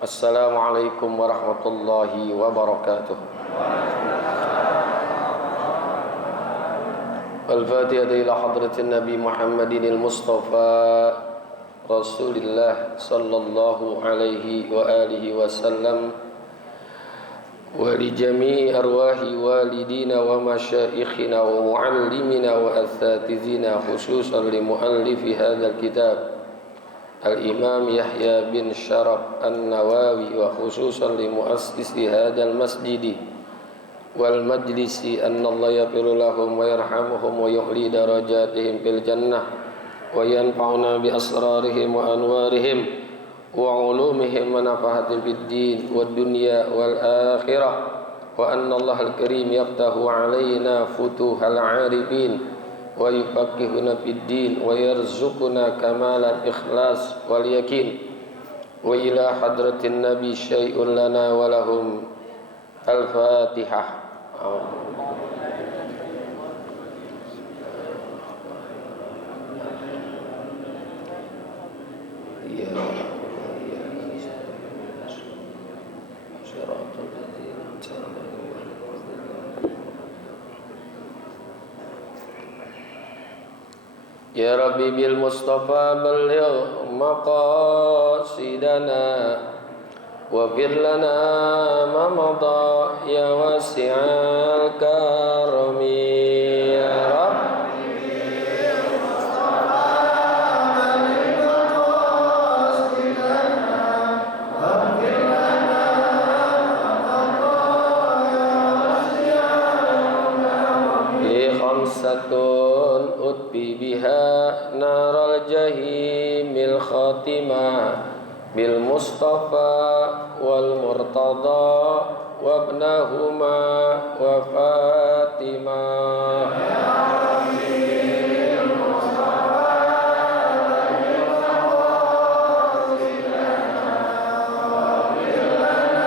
Assalamualaikum warahmatullahi wabarakatuh. Al-Fatihah ila hadratin Nabi Muhammadin al-Mustafa Rasulillah sallallahu alaihi wa alihi wasallam wa li jami'i arwahi walidina wa masyaikhina wa muallimina wa asatizina khususan li muallifi hadzal kitab Al-Imam Yahya bin Sharaf An-Nawawi wa khususan li muassisi hadzal masjidi wal majlisi anna Allah yaghfiru lahum wa yarhamuhum wa yu'li darajatihim fil jannah wa yanfa'una bi asrarihim wa anwarihim wa ulumihim wa nafahatin fid din wad dunya wal akhirah wa anna Allah al-karim yaftahu alaina futuhal arifin wa yufaqihuna fid din wa yarzuquna kamalan ikhlas wal yakin wa ila hadratin nabi syai'un lana wa lahum al-fatihah. Ya Rabbi bil Mustafa balligh maqasidana waghfir lana ma madha ya wasi'al karami ya Rabbi bil Mustafa balligh maqasidana waghfir lana ma madha ya wasi'al karami khamsatun utbi biha naral jahimil khatimah bil Mustafa wal Murtada wa ibnahuma wa Fatimah ya Rabbi bil Mustafa balligh maqasidana waghfir lana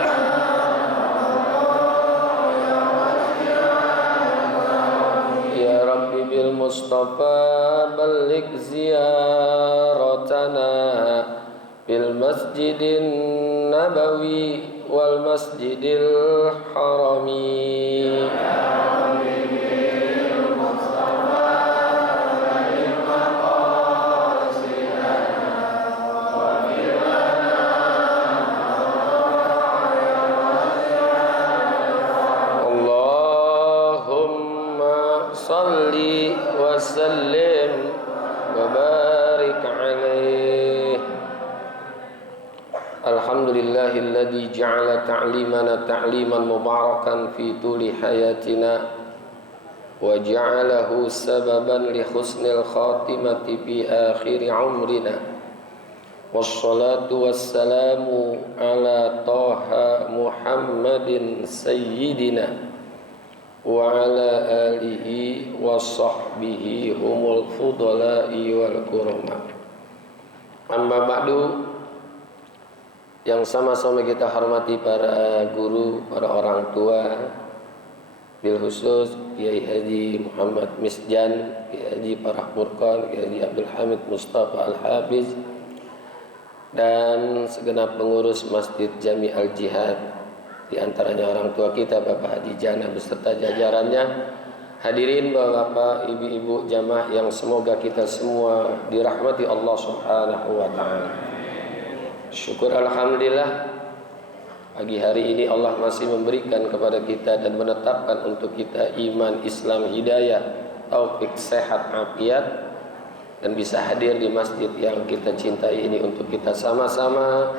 ya Rabbi bil Mustafa balligh ziyaratana bil masjidin nabawi wal masjidil harami ya Rabbi bil Mustafa balligh maqasidana waghfir lana Allahumma salli wa sallim wa barik alaihi. Alhamdulillahilladzi ja'ala ta'limana ta'liman mubarakan fi tuli hayatina wa ja'alahu sababan li husnil khatimati fi akhir umrina wassalatu wassalamu ala Taha Muhammadin sayyidina wa ala alihi wa sahbihi humul fudala'i wal kurama. Amma ba'du, yang sama-sama kita hormati para guru, para orang tua, bil khusus Kiai Haji Muhammad Misjan, Kiai Haji Farah Furqan, Kiai Haji Abdul Hamid Mustafa Al-Hafiz, dan segenap pengurus Masjid Jami Al-Jihad, di antaranya orang tua kita Bapak Haji Jana beserta jajarannya. Hadirin Bapak, Ibu-ibu jamaah yang semoga kita semua dirahmati Allah Subhanahu wa taala. Syukur alhamdulillah, pagi hari ini Allah masih memberikan kepada kita dan menetapkan untuk kita iman, Islam, hidayah, taufik, sehat, afiat, dan bisa hadir di masjid yang kita cintai ini untuk kita sama-sama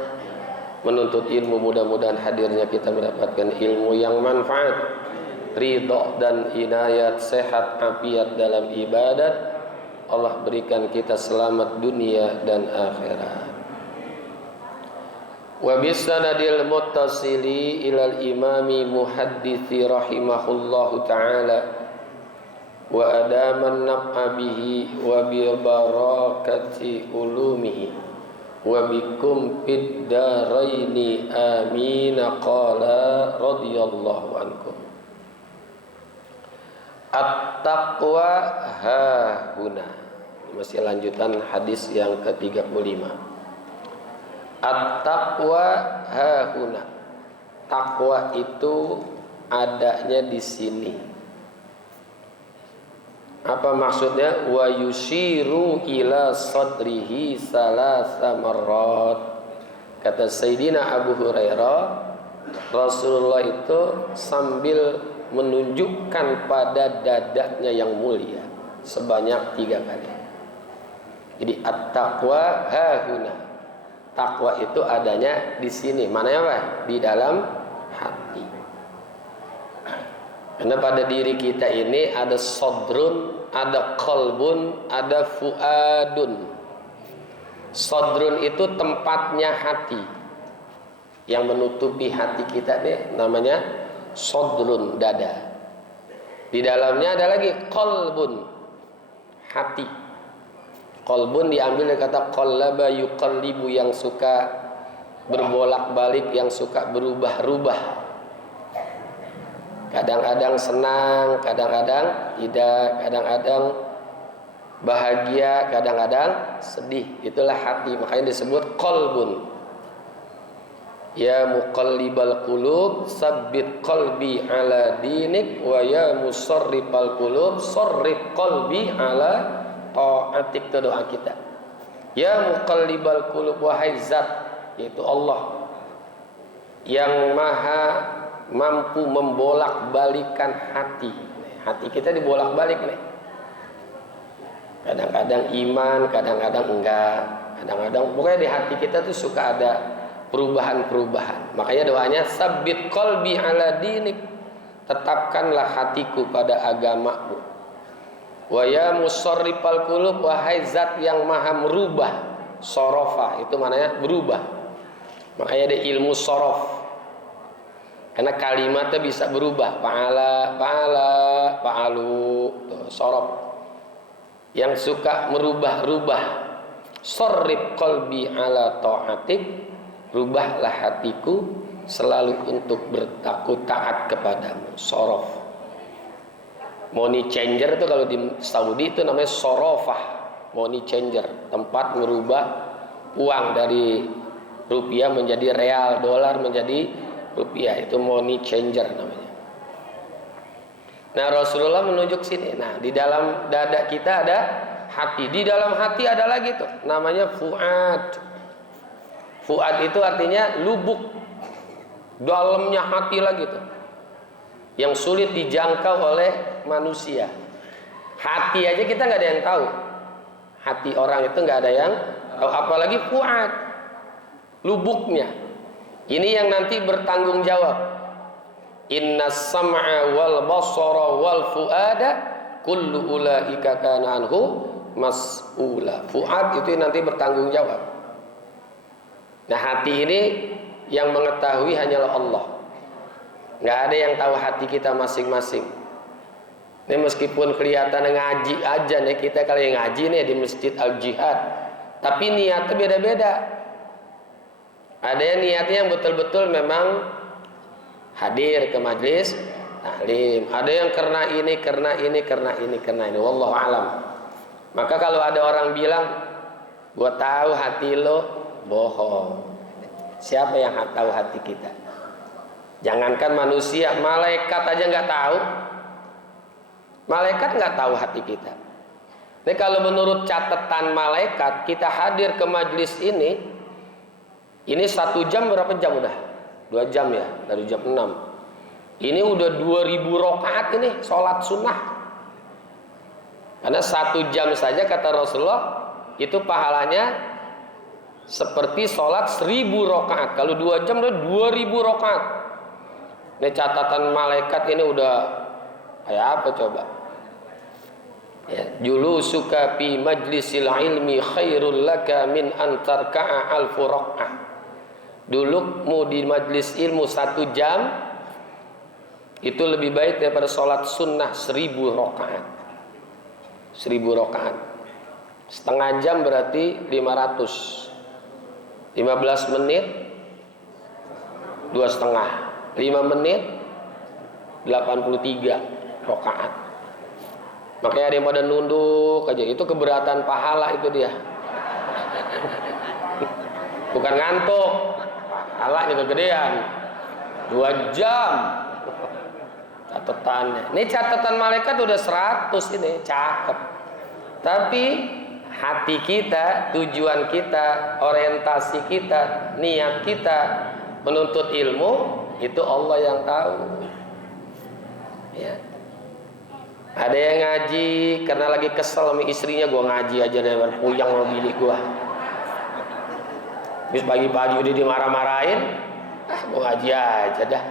menuntut ilmu. Mudah-mudahan hadirnya kita mendapatkan ilmu yang manfaat, ridho dan inayat, sehat, afiat dalam ibadat. Allah berikan kita selamat dunia dan akhirat. Wa bisanadil muttasili ilal imami muhaddithi rahimahullahu ta'ala wa adaman naf'a bihi wa bi barakati ulumihi wa bikum fid daraini amin. Qala radhiyallahu ankum at-taqwa hahuna. Masih lanjutan hadis yang ke-35. At-taqwa hahuna. Takwa itu adanya di sini. Apa maksudnya? Wa yushiru ila sadrihi salasa marrat. Kata Sayyidina Abu Hurairah, Rasulullah itu sambil menunjukkan pada dadanya yang mulia sebanyak 3 kali. Jadi at-taqwa hahuna. Takwa itu adanya di sini. Mana apa? Di dalam hati. Karena pada diri kita ini ada sodrun, ada qalbun, ada fuadun. Sodrun itu tempatnya hati. Yang menutupi hati kita nih namanya sodrun, dada. Di dalamnya ada lagi qalbun, hati. Qalbun diambil dari kata qallaba yuqallibu, yang suka berbolak-balik, yang suka berubah-ubah. Kadang-kadang senang, kadang-kadang tidak, kadang-kadang bahagia, kadang-kadang sedih. Itulah hati, makanya disebut qalbun. Ya muqallibal qulub sabbit qalbi ala dinik, wa ya musarrifal qulub sarrif qalbi ala ta'atik. Itu doa kita. Ya muqallibal qulub, wahai zat, yaitu Allah yang maha mampu membolak-balikan hati. Hati kita dibolak-balik nih. Kadang-kadang iman, kadang-kadang enggak. Kadang-kadang pokoknya di hati kita tuh suka ada perubahan-perubahan. Makanya doanya sabbit qalbi ala dinik, tetapkanlah hatiku pada agamamu. Wa ya musarrifal qulub, wahai zat yang maha merubah. Sorofa itu maknanya berubah. Makanya ada ilmu sorof. Karena kalimatnya bisa berubah. Fa'ala, fa'alu, sorof. Yang suka merubah-rubah. Sarrif qalbi ala ta'atik, rubahlah hatiku selalu untuk bertakut taat kepadamu. Sorof. Money changer itu kalau di Saudi itu namanya sorofah. Money changer, tempat merubah uang dari rupiah menjadi real, dolar menjadi rupiah. Itu money changer namanya. Nah, Rasulullah menunjuk sini. Nah, di dalam dada kita ada hati. Di dalam hati ada lagi tuh, namanya fuad. Fuad itu artinya lubuk, dalamnya hati lagi tuh, yang sulit dijangkau oleh manusia. Hati aja kita nggak ada yang tahu. Hati orang itu nggak ada yang tahu, apalagi fuad, lubuknya. Ini yang nanti bertanggung jawab. Innas sam'a wal basara wal fuada kullu ulaika kana anhu mas'ula. Fuad itu nanti bertanggung jawab. Nah, hati ini yang mengetahui hanyalah Allah. Nggak ada yang tahu hati kita masing-masing. Ini meskipun kelihatan ngaji aja nih, kita kalau yang ngaji nih di Masjid Al-Jihad, tapi niatnya beda-beda. Ada yang niatnya yang betul-betul memang hadir ke majelis taklim. Ada yang karena ini. Wallahu alam. Maka kalau ada orang bilang, gua tahu hati lo, bohong. Siapa yang tahu hati kita? Jangankan manusia, malaikat aja nggak tahu. Malaikat nggak tahu hati kita. Ini kalau menurut catatan malaikat, kita hadir ke majelis ini 1 jam berapa jam udah? 2 jam ya, dari jam 6. Ini udah 2000 rakaat ini sholat sunnah. Karena 1 jam saja kata Rasulullah itu pahalanya seperti sholat 1000 rakaat. Kalau 2 jam udah 2000 rakaat. Ini catatan malaikat ini udah kayak apa coba? Ya, julusuka fi majlisil ilmi khairul laka min an tarka'a alfu raka'ah. Dudukmu di majlis ilmu 1 jam itu lebih baik daripada sholat sunnah 1000 rakaat. 1000 rakaat. Setengah jam berarti 500. 15 menit 2,5. 5 menit 83 rakaat. Makanya ada yang pada nunduk aja. Itu keberatan pahala itu dia. bukan ngantuk. Pahalanya kegedean. 2 jam. Catatannya. Ini catatan malaikat udah 100 ini, cakep. Tapi hati kita, tujuan kita, orientasi kita, niat kita menuntut ilmu itu Allah yang tahu. Ya. Ada yang ngaji karena lagi kesel sama istrinya, gua ngaji aja deh, puyang sama bini gua. Terus pagi-pagi udah dimarah-marahin, gua ngaji aja dah.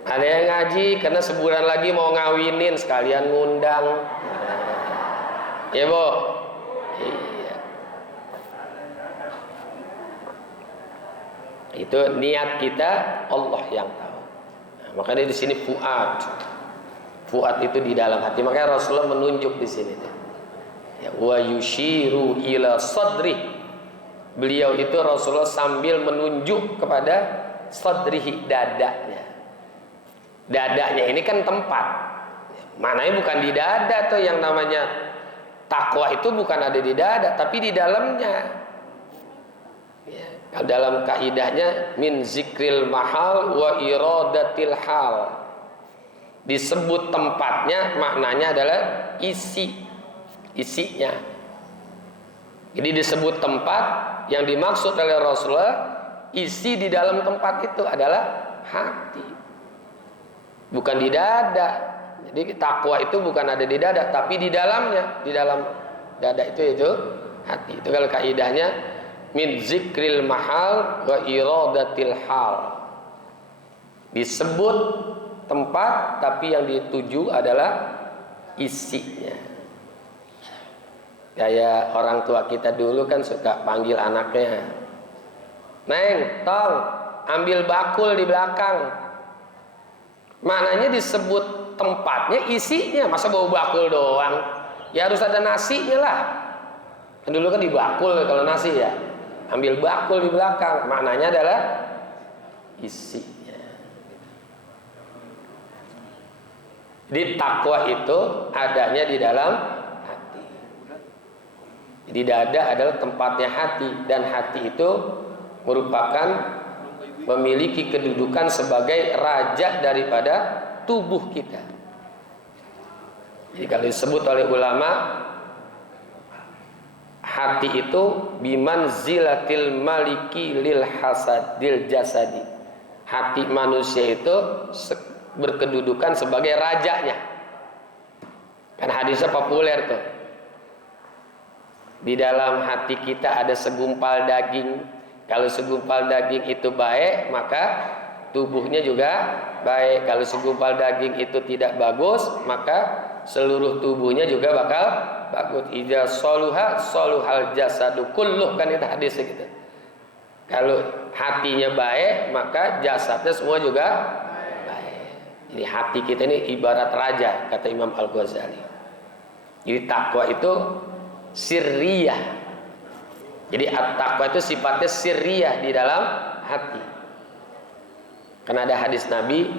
Ada yang ngaji karena sebulan lagi mau ngawinin, sekalian ngundang. Ya Bu? Iya. Itu niat kita, Allah yang tahu. Nah, makanya di sini fuad. Fuad itu di dalam hati. Makanya Rasulullah menunjuk di sini. Ya, wa yushiru ila sadri. Beliau itu Rasulullah sambil menunjuk kepada sadrihi, dadanya. Dadanya ini kan tempat. Mananya bukan di dada tuh, yang namanya takwa itu bukan ada di dada, tapi di dalamnya. Ya, dalam kaidahnya min zikril mahal wa iradatil hal. Disebut tempatnya, maknanya adalah isinya. Jadi disebut tempat, yang dimaksud oleh Rasulullah, isi di dalam tempat itu adalah hati. Bukan di dada. Jadi takwa itu bukan ada di dada, tapi di dalamnya. Di dalam dada itu hati. Itu kalau kaidahnya min zikril mahal wa iradatil hal. Disebut tempat, tapi yang dituju adalah isinya. Kayak orang tua kita dulu kan suka panggil anaknya, Neng, tong, ambil bakul di belakang. Maknanya disebut tempatnya, isinya. Masa bawa bakul doang? Ya harus ada nasinya lah. Kan dulu kan di bakul kalau nasi ya. Ambil bakul di belakang. Maknanya adalah isinya. Jadi takwa itu adanya di dalam hati. Jadi dada adalah tempatnya hati. Dan hati itu merupakan memiliki kedudukan sebagai raja daripada tubuh kita. Jadi kalau disebut oleh ulama, hati itu bimanzilatil maliki lil hasadil jasadi. Hati manusia itu berkedudukan sebagai rajanya. Kan hadisnya populer tuh. Di dalam hati kita ada segumpal daging. Kalau segumpal daging itu baik, maka tubuhnya juga baik. Kalau segumpal daging itu tidak bagus, maka seluruh tubuhnya juga bakal bagus. Idza saluha saluhal jasadu kulluh, kan itu hadisnya gitu. Kalau hatinya baik, maka jasadnya semua juga baik. Jadi hati kita ini ibarat raja, kata Imam Al-Ghazali. Jadi takwa itu sirriyah. Jadi at-taqwa itu sifatnya sirriyah di dalam hati. Karena ada hadis Nabi,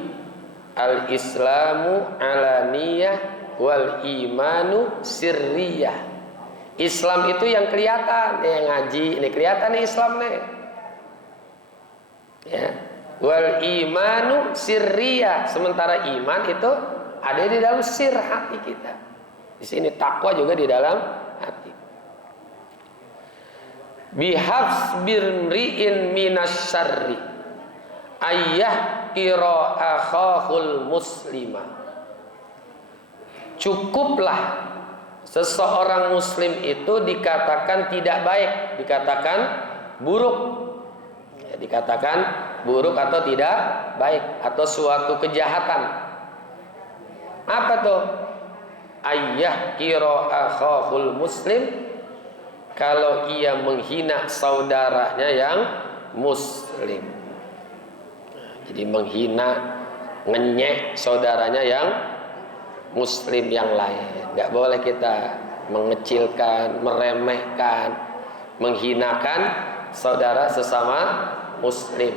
al-islamu alaniyah wal imanu sirriyah. Islam itu yang kelihatan, yang ngaji, ini kelihatan nih Islam nih. Ya. Wal imanu sirriyah, sementara iman itu ada di dalam sir hati kita. Di sini takwa juga di dalam hati. Bihafsbir mri'in minasyarri ayyah kira akhahul muslima. Cukuplah seseorang muslim itu dikatakan tidak baik, dikatakan buruk, ya, dikatakan buruk atau tidak baik, atau suatu kejahatan. Apa tuh? Ayyah kira akhahul muslim, kalau ia menghina saudaranya yang muslim. Jadi menghina, ngenyek saudaranya yang muslim yang lain. Gak boleh kita mengecilkan, meremehkan, menghinakan saudara sesama muslim.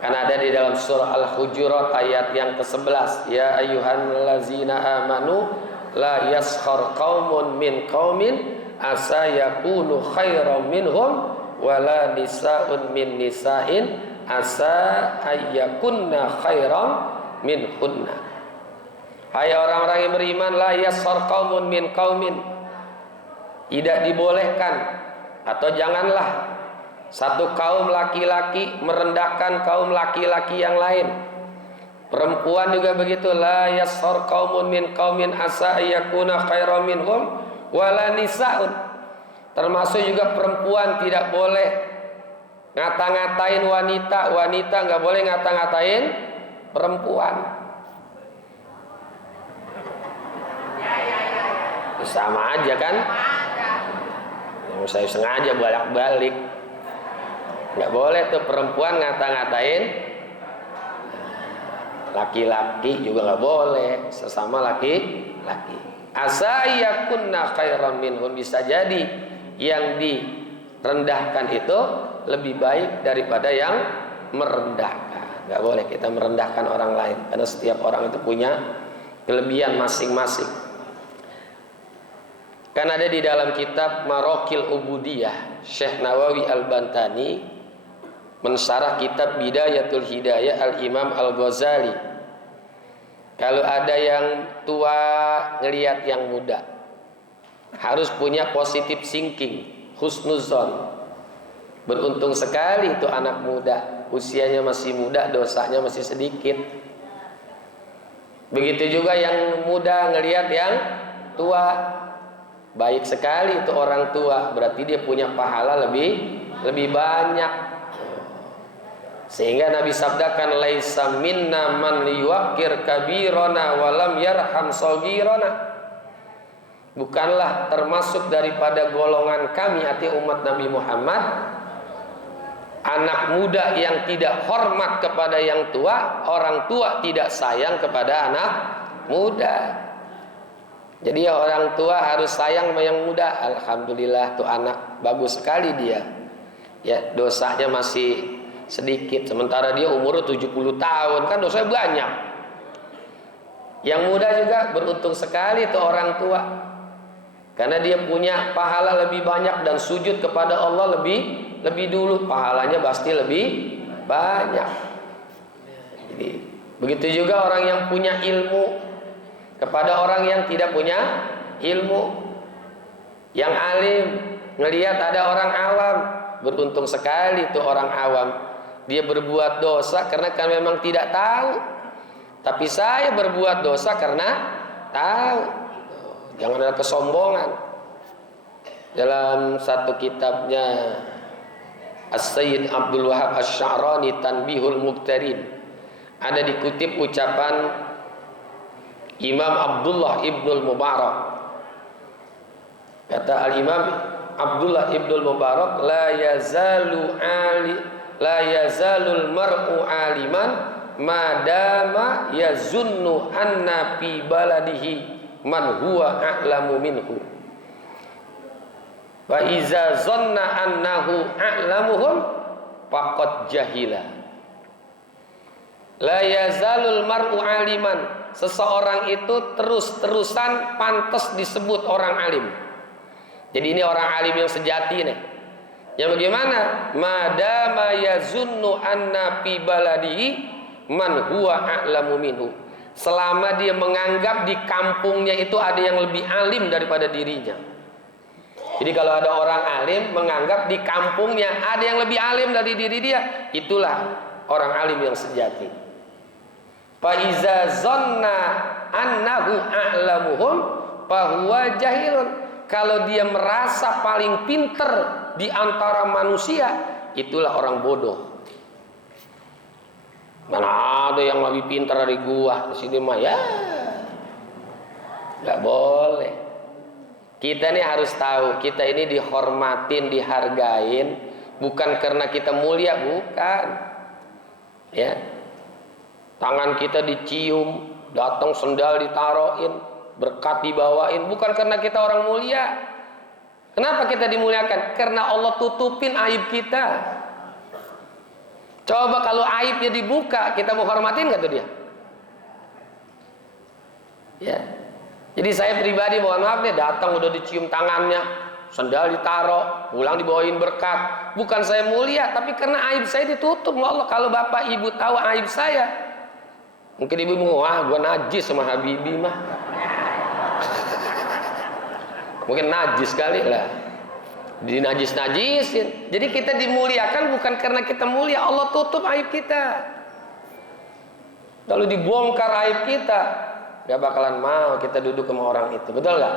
Karena ada di dalam surah Al-Hujurat ayat yang ke-11, ya ayyuhallazina amanu la yaskhar qaumun min qaumin asa yakunu khairan minhum wala nisa'un min nisa'in asa ayyakunna khairam minhunna. Hai orang-orang yang beriman, la yaskhar qaumun min qaumin, tidak dibolehkan atau janganlah satu kaum laki-laki merendahkan kaum laki-laki yang lain. Perempuan juga begitu, la yaskhar qaumun min qaumin asa ayyakuna khairam minhum wala nisa'un. Termasuk juga perempuan tidak boleh ngata-ngatain wanita, wanita nggak boleh ngata-ngatain perempuan. Sama aja kan? Yang saya sengaja bolak-balik. Nggak boleh tuh perempuan ngata-ngatain laki-laki, juga nggak boleh sesama laki-laki. Asa yakunna khairan minhum, bisa jadi yang direndahkan itu lebih baik daripada yang merendahkan. Nggak boleh kita merendahkan orang lain, karena setiap orang itu punya kelebihan masing-masing. Kan ada di dalam kitab Maraqil Ubudiyah, Syekh Nawawi Al-Bantani mensyarah kitab Bidayatul Hidayah Al-Imam Al-Ghazali. Kalau ada yang tua ngelihat yang muda, harus punya positive thinking, husnuzon. Beruntung sekali itu anak muda, usianya masih muda, dosanya masih sedikit. Begitu juga yang muda ngelihat yang tua, baik sekali itu orang tua, berarti dia punya pahala lebih banyak. Sehingga Nabi sabdakan, laisa minna man liwaqir kabirona walam yarham saghirona. Bukanlah termasuk daripada golongan kami, arti umat Nabi Muhammad, anak muda yang tidak hormat kepada yang tua, orang tua tidak sayang kepada anak muda. Jadi orang tua harus sayang sama yang muda. Alhamdulillah tuh anak bagus sekali dia. Ya, dosanya masih sedikit, sementara dia umur 70 tahun, kan dosanya banyak. Yang muda juga beruntung sekali tuh orang tua, karena dia punya pahala lebih banyak dan sujud kepada Allah lebih dulu, pahalanya pasti lebih banyak. Jadi begitu juga orang yang punya ilmu kepada orang yang tidak punya ilmu. Yang alim ngelihat ada orang awam, beruntung sekali tuh orang awam. Dia berbuat dosa karena kan memang tidak tahu. Tapi saya berbuat dosa karena tahu. Jangan ada kesombongan. Dalam satu kitabnya As-Sayyid Abdul Wahab Asy-Sya'rani Tanbihul Muqtarin, ada dikutip ucapan Imam Abdullah Ibnul Mubarak. Kata Al-Imam Abdullah Ibnul Mubarak, la yazalul mar'u aliman madama yazunnu anna fi baladihi man huwa a'lamu minhu, wa iza zanna annahu a'lamuhum faqad jahila. La yazalul mar'u aliman, seseorang itu terus-terusan pantas disebut orang alim. Jadi ini orang alim yang sejati nih. Yang bagaimana? Madama yazunnu anna fi baladihi man huwa a'lamu minhu. Selama dia menganggap di kampungnya itu ada yang lebih alim daripada dirinya. Jadi kalau ada orang alim menganggap di kampungnya ada yang lebih alim dari diri dia, itulah orang alim yang sejati. Fa iza zanna annahu a'lamuhum fa huwa jahilun. Kalau dia merasa paling pinter di antara manusia, itulah orang bodoh. Mana ada yang lebih pinter dari gua? Di sini mah ya nggak boleh. Kita ini harus tahu, kita ini dihormatin, dihargain, bukan karena kita mulia, bukan. Ya, tangan kita dicium, datang sendal ditaroin, berkat dibawain, bukan karena kita orang mulia. Kenapa kita dimuliakan? Karena Allah tutupin aib kita. Coba kalau aibnya dibuka, kita mau hormatin nggak tuh dia? Ya. Jadi saya pribadi mohon maaf nih, datang udah dicium tangannya, sandal ditaruh, pulang dibawain berkat. Bukan saya mulia, tapi karena aib saya ditutup sama Allah. Kalau bapak ibu tahu aib saya, mungkin ibu mau, wah gua najis sama Habibie mah. Mungkin najis kali lah, dinajis-najisin. Jadi kita dimuliakan bukan karena kita mulia, Allah tutup aib kita. Lalu dibongkar aib kita, gak bakalan mau kita duduk sama orang itu, betul gak?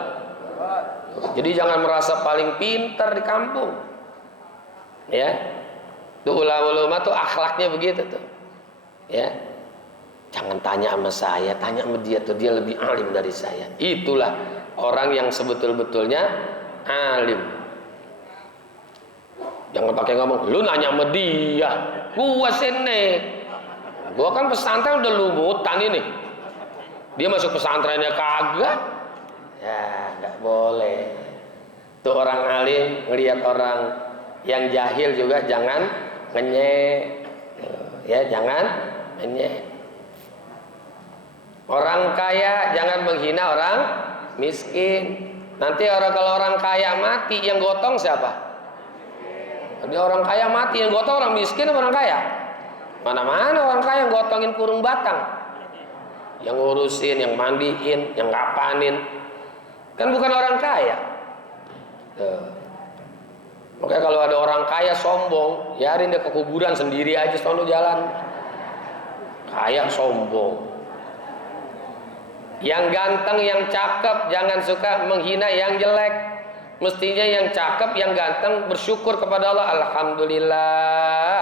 Jadi jangan merasa paling pintar di kampung, ya. Tuh ulama tuh akhlaknya begitu tuh, ya. Jangan tanya sama saya, tanya sama dia tuh, dia lebih alim dari saya. Itulah orang yang sebetul-betulnya alim. Jangan pakai ngomong, lu nanya sama dia, gua sini, gua kan pesantren udah lumutan ini, dia masuk pesantrennya kagak, ya nggak boleh. Tuh orang alim ngelihat orang yang jahil juga jangan ngenyek, ya jangan ngenyek. Orang kaya jangan menghina orang miskin. Nanti kalau orang kaya mati, yang gotong siapa? Jadi orang kaya mati, yang gotong orang miskin atau orang kaya? Mana-mana orang kaya yang gotongin kurung batang, yang ngurusin, yang mandiin, yang ngapanin, kan bukan orang kaya. Makanya kalau ada orang kaya sombong, biarin dia ke kuburan sendiri aja, sono jalan. Kaya sombong. Yang ganteng, yang cakep, jangan suka menghina yang jelek. Mestinya yang cakep, yang ganteng bersyukur kepada Allah. Alhamdulillah,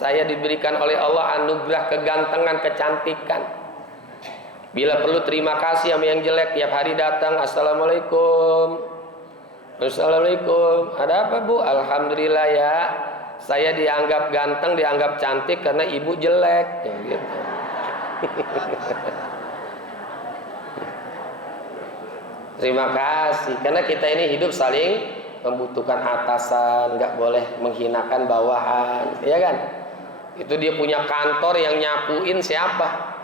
saya diberikan oleh Allah anugerah kegantengan, kecantikan. Bila perlu terima kasih sama yang jelek. Tiap hari datang, assalamualaikum, assalamualaikum. Ada apa bu? Alhamdulillah ya, saya dianggap ganteng, dianggap cantik karena ibu jelek, ya, gitu. Terima kasih, karena kita ini hidup saling membutuhkan atasan, nggak boleh menghinakan bawahan, ya kan? Itu dia punya kantor, yang nyapuin siapa?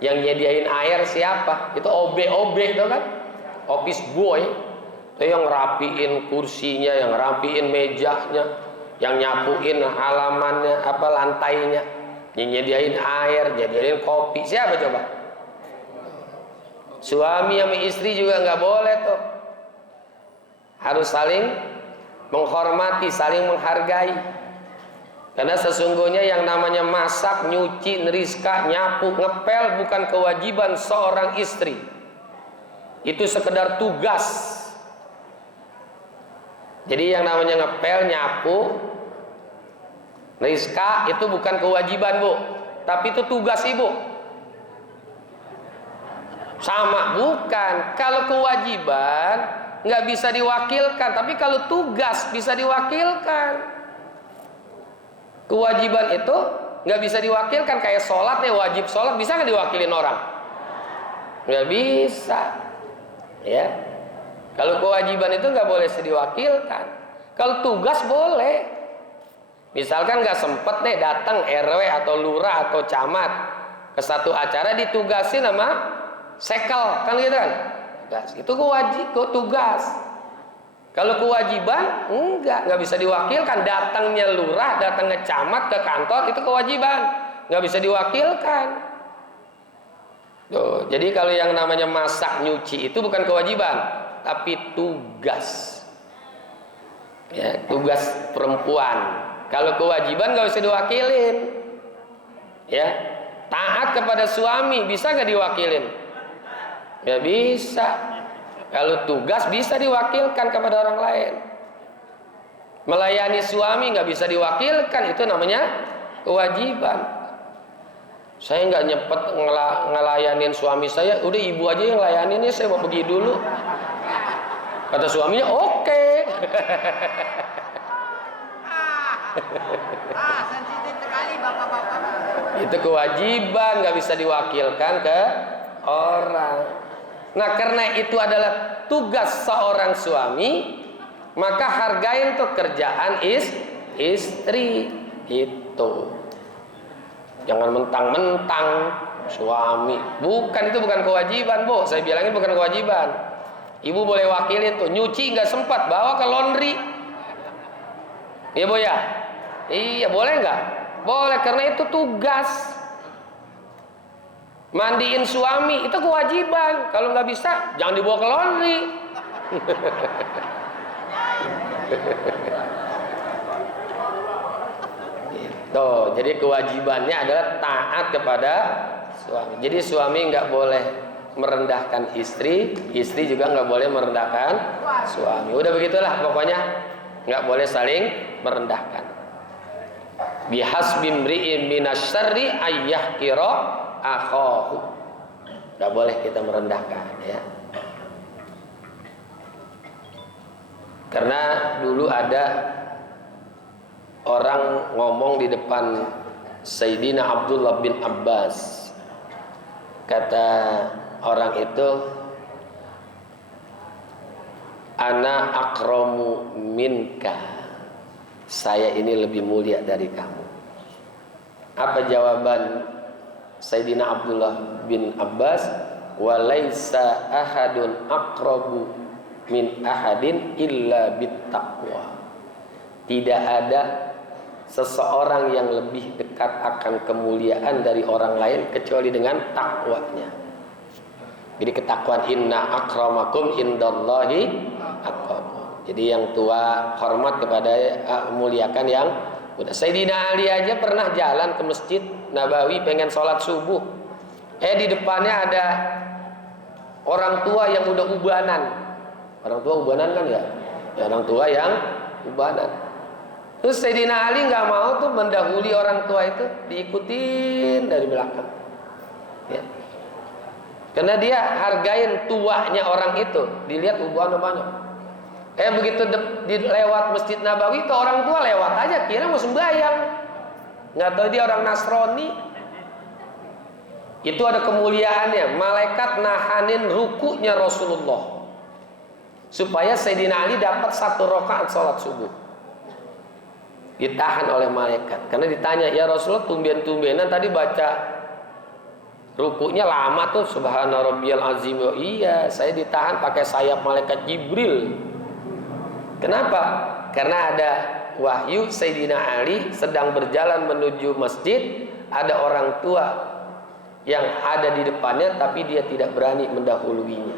Yang nyediain air siapa? Itu OB itu kan? Office boy, itu yang rapiin kursinya, yang rapiin mejanya, yang nyapuin halamannya, lantainya, yang nyediain air, nyediain kopi, siapa coba? Suami sama istri juga nggak boleh tuh, harus saling menghormati, saling menghargai. Karena sesungguhnya yang namanya masak, nyuci, neriska, nyapu, ngepel bukan kewajiban seorang istri. Itu sekedar tugas. Jadi yang namanya ngepel, nyapu, neriska itu bukan kewajiban bu, tapi itu tugas ibu. Sama bukan. Kalau kewajiban nggak bisa diwakilkan, tapi kalau tugas bisa diwakilkan. Kewajiban itu nggak bisa diwakilkan, kayak sholat ya, wajib sholat bisa nggak diwakilin orang? Nggak bisa, ya. Kalau kewajiban itu nggak boleh diwakilkan. Kalau tugas boleh. Misalkan nggak sempet deh datang RW atau lurah atau camat ke satu acara, ditugasin sama sekel, kan gitu kan? Itu tugas. Kalau kewajiban nggak bisa diwakilkan. Datangnya lurah, datangnya camat ke kantor itu kewajiban, nggak bisa diwakilkan. Tuh, jadi kalau yang namanya masak, nyuci itu bukan kewajiban, tapi tugas. Ya, tugas perempuan. Kalau kewajiban nggak bisa diwakilin. Ya, taat kepada suami bisa nggak diwakilin? Ya bisa. Kalau tugas bisa diwakilkan kepada orang lain. Melayani suami nggak bisa diwakilkan, itu namanya kewajiban. Saya nggak nyempet ngelayanin suami saya, udah ibu aja yang layanin ya, saya mau pergi dulu. Kata suaminya oke. Sensitif sekali bapak-bapak. Itu kewajiban, nggak bisa diwakilkan ke orang. Nah, karena itu adalah tugas seorang suami, maka hargain tuh kerjaan istri itu. Jangan mentang-mentang suami. Itu bukan kewajiban, Bu. Saya bilangin bukan kewajiban. Ibu boleh wakilin tuh, nyuci nggak sempat, bawa ke laundry. Iya Bu ya? Iya, boleh nggak? Boleh, karena itu tugas. Mandiin suami itu kewajiban. Kalau nggak bisa, jangan dibawa ke laundry. Gitu. Jadi kewajibannya adalah taat kepada suami. Jadi suami nggak boleh merendahkan istri, istri juga nggak boleh merendahkan suami. Udah begitulah pokoknya, nggak boleh saling merendahkan. Bihasbi mri'in minasyarri ayyahqira akhahu. Nggak boleh kita merendahkan, ya. Karena dulu ada orang ngomong di depan Sayyidina Abdullah bin Abbas. Kata orang itu, ana akramu minka, saya ini lebih mulia dari kamu. Apa jawaban Sayyidina Abdullah bin Abbas? Walaisa ahadun akrabu min ahadin illa bittaqwa. Tidak ada seseorang yang lebih dekat akan kemuliaan dari orang lain kecuali dengan takwanya. Jadi ketakwaan, inna akramakum indallahi atqakum. Jadi yang tua hormat kepada muliakan yang muda. Sayyidina Ali aja pernah jalan ke Masjid Nabawi pengen sholat subuh. Di depannya ada orang tua yang udah ubanan. Orang tua ubanan kan ya? Ya, orang tua yang ubanan. Terus Sayyidina Ali nggak mau tuh mendahului orang tua itu, diikutin dari belakang. Ya. Karena dia hargain tuanya orang itu, dilihat ubanan banyak. Begitu lewat Masjid Nabawi, itu orang tua lewat aja, kira mau sembahyang. Nggak tahu dia orang Nasrani. Itu ada kemuliaannya. Malaikat nahanin rukunya Rasulullah supaya Sayyidina Ali dapat 1 rakaat sholat subuh. Ditahan oleh malaikat karena ditanya, ya Rasulullah, tumben-tumbenan tadi baca rukunya lama tuh, subhana rabbiyal azim. Oh iya, saya ditahan pakai sayap malaikat Jibril. Kenapa? Karena ada wahyu Sayyidina Ali sedang berjalan menuju masjid, ada orang tua yang ada di depannya tapi dia tidak berani mendahuluinya.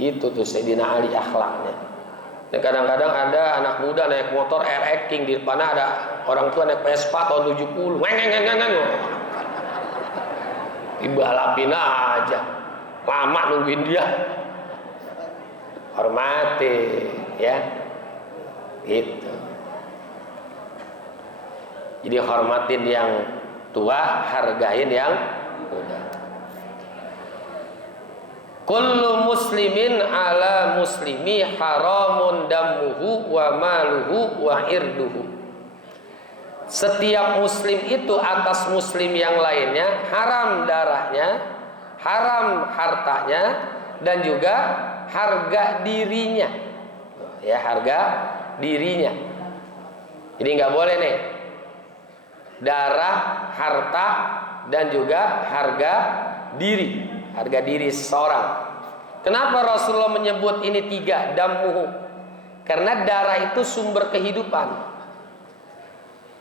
Itu tuh Sayyidina Ali akhlaknya. Dan kadang-kadang ada anak muda naik motor RX King, di depannya ada orang tua naik Vespa tahun 70. Dibalapin aja. Lama nungguin dia. Hormati, ya. Gitu. Jadi hormatin yang tua, hargain yang muda. Kullu muslimin ala muslimi haramun damuhu wa maluhu wa irduhu. Setiap muslim itu atas muslim yang lainnya haram darahnya, haram hartanya, dan juga harga dirinya. Ya, harga dirinya. Jadi nggak boleh nih darah, harta, dan juga harga diri. Harga diri seseorang. Kenapa Rasulullah menyebut ini 3 damuhu? Karena darah itu sumber kehidupan.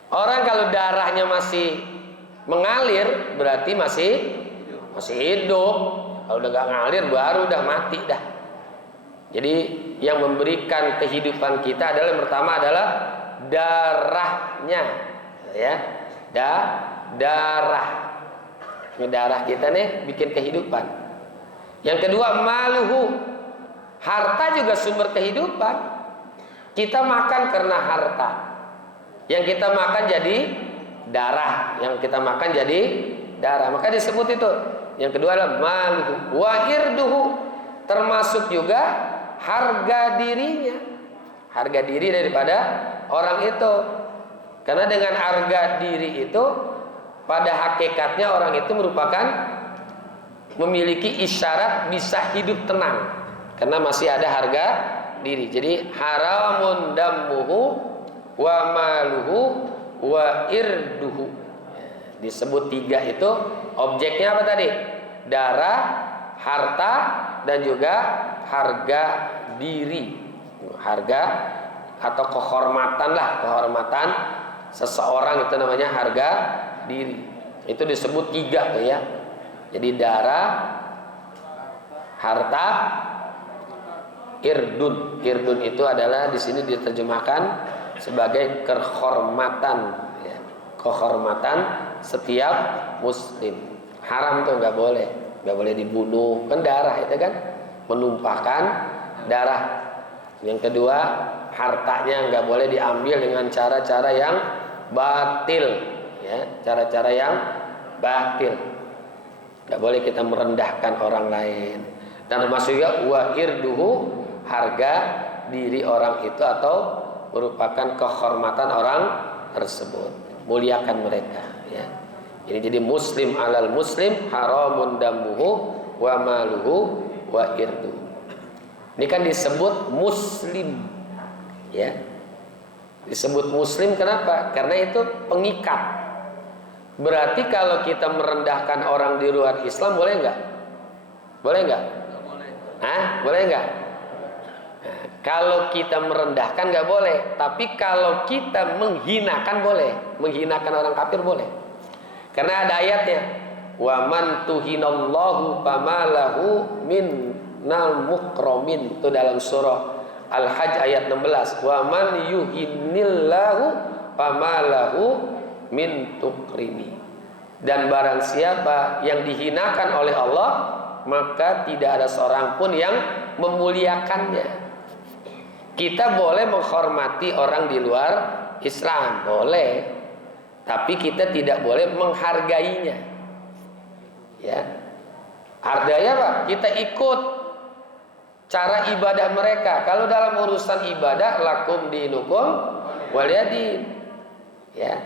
Orang kalau darahnya masih mengalir berarti masih hidup. Kalau udah gak ngalir baru udah mati dah. Jadi yang memberikan kehidupan kita adalah yang pertama adalah darahnya, ya. Darah. Ini darah kita nih bikin kehidupan. Yang kedua, maluhu. Harta juga sumber kehidupan. Kita makan karena harta. Yang kita makan jadi darah. Yang kita makan jadi darah. Maka disebut itu. Yang kedua adalah maluhu. Wa irduhu. Termasuk juga harga dirinya. Harga diri daripada orang itu. Karena dengan harga diri itu, pada hakikatnya orang itu merupakan memiliki isyarat bisa hidup tenang karena masih ada harga diri. Jadi haramun damuhu wa maluhu wa irduhu. Disebut 3 itu objeknya apa tadi? Darah, harta, dan juga harga diri. Harga atau kehormatan lah, kehormatan seseorang itu namanya harga diri. Itu disebut 3 tuh ya. Jadi darah, harta, irdun. Irdun itu adalah di sini diterjemahkan sebagai kehormatan ya. Kehormatan setiap muslim. Haram tuh nggak boleh dibunuh, kan darah itu kan, menumpahkan darah. Yang kedua, hartanya nggak boleh diambil dengan cara-cara yang batil ya, cara-cara yang batil. Nggak boleh kita merendahkan orang lain. Dan termasuk juga wa irduhu, harga diri orang itu atau merupakan kehormatan orang tersebut. Muliakan mereka ya. Jadi muslim alal muslim haramun damuhu wa maluhu wa irduhu. Ini kan disebut muslim ya. Disebut muslim kenapa? Karena itu pengikat. Berarti kalau kita merendahkan orang di luar Islam boleh nggak? Boleh nggak? Boleh nggak? Nah, kalau kita merendahkan nggak boleh. Tapi kalau kita menghinakan boleh. Menghinakan orang kafir boleh. Karena ada ayatnya. Wa man tuhinallahu famalahu minnal mukramin. Itu dalam surah Al-Hajj ayat 16. Wa man yuhinillahu famalahu min tukrimi. Dan barang siapa yang dihinakan oleh Allah, maka tidak ada seorang pun yang memuliakannya. Kita boleh menghormati orang di luar Islam, boleh. Tapi kita tidak boleh menghargainya. Ya. Artinya apa? Kita ikut cara ibadah mereka. Kalau dalam urusan ibadah lakum dinukum waliyadin. Ya.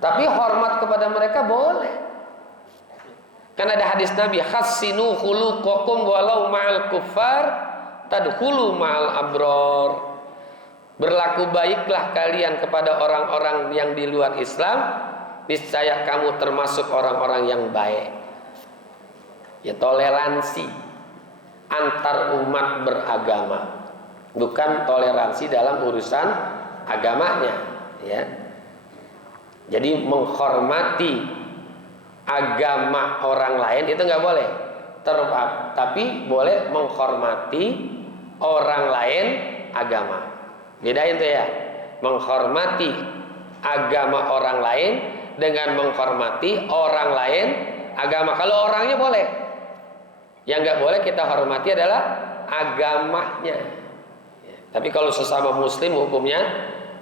Tapi hormat kepada mereka boleh. Kan ada hadis Nabi, hassinu khuluqakum walau ma'al kuffar tadkhulu ma'al abror. Berlaku baiklah kalian kepada orang-orang yang di luar Islam, niscaya kamu termasuk orang-orang yang baik. Ya, toleransi antar umat beragama, bukan toleransi dalam urusan agamanya ya. Jadi menghormati agama orang lain itu nggak boleh, tapi boleh menghormati orang lain agama. Bedain tuh ya, menghormati agama orang lain dengan menghormati orang lain agama. Kalau orangnya boleh, yang nggak boleh kita hormati adalah agamanya. Tapi kalau sesama muslim hukumnya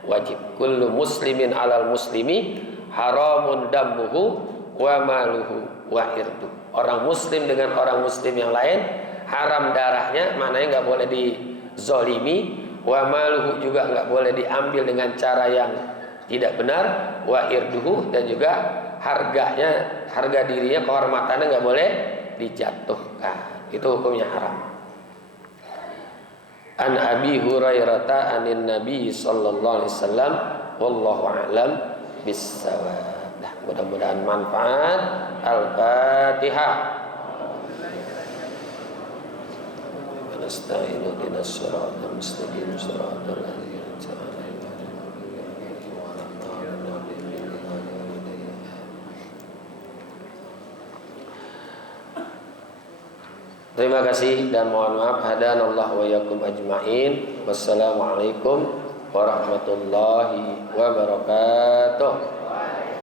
wajib. Kullu muslimin alal muslimi haramun dammuhu wa maluhu wa irdu. Orang muslim dengan orang muslim yang lain haram darahnya, maknanya nggak boleh dizolimi. Wa maluhu juga nggak boleh diambil dengan cara yang tidak benar. Wa irduhu, dan juga harganya, harga dirinya, kehormatannya nggak boleh dijatuhkan. Itu hukumnya haram. An Abi Hurairah anin Nabi sallallahu alaihi wasallam wallahu a'lam bissawab. Nah, mudah-mudahan manfaat. Al-Fatihah. Nasta'inu dinas siratal mustaqim siratal ladzina Terima kasih dan mohon maaf. Hadanallahu wa iyyakum ajma'in. Wassalamualaikum warahmatullahi wabarakatuh.